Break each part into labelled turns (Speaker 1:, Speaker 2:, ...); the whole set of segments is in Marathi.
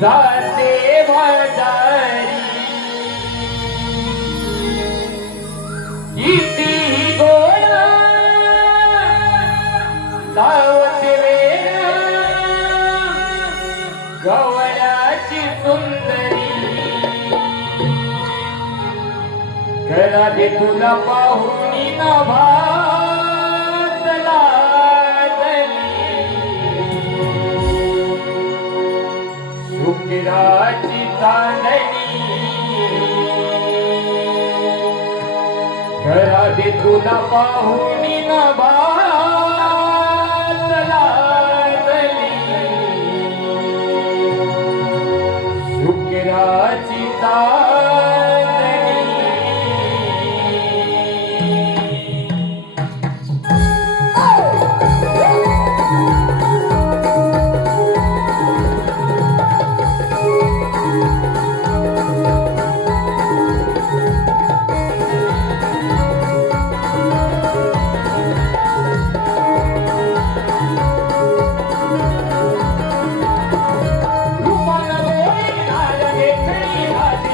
Speaker 1: जाते भजारी किती गोड लावते वेळ गवर घरा दे तुला पाहुणी ना भातला सुकिराची तांदणी घरा दे तुला पाहुणी ना भातला सुकिराची तांदणी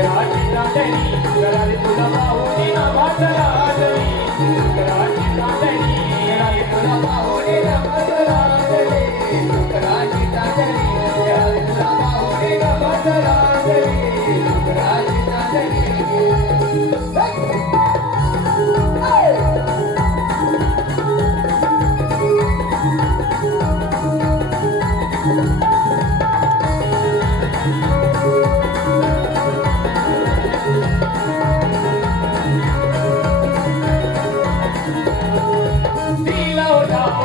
Speaker 1: Thank you.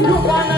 Speaker 1: You wanna